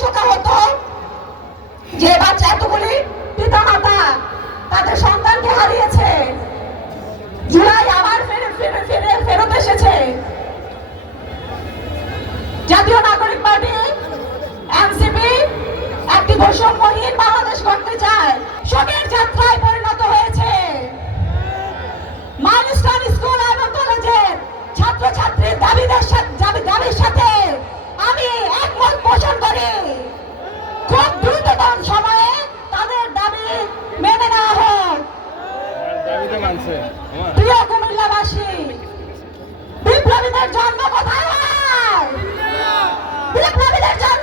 শোকা হতো যে বাচ্চা এতগুলি পিতা মাতা তাদের সন্তানকে হারিয়েছে। জুলাই আবার ফেরত এসেছে। জাতীয় নাগরিক পার্টি এনসিপি একটি বৈষম্যহীন বাংলাদেশ গড়তে চায়। শোকের যাত্রায় পরিণত হয়েছে। মাইলস্টোন স্কুল এবং কলেজের ছাত্রছাত্রীর দাবির সাথে আমি একমত পোষণ করি। খুব দ্রুততম সময়ে তাদের দাবি মেনে নেওয়া হোক। প্রিয় কুমিল্লাবাসী, বিপ্লবীদের জন্ম কোথায় হয়? বিপ্লবীদের জন্ম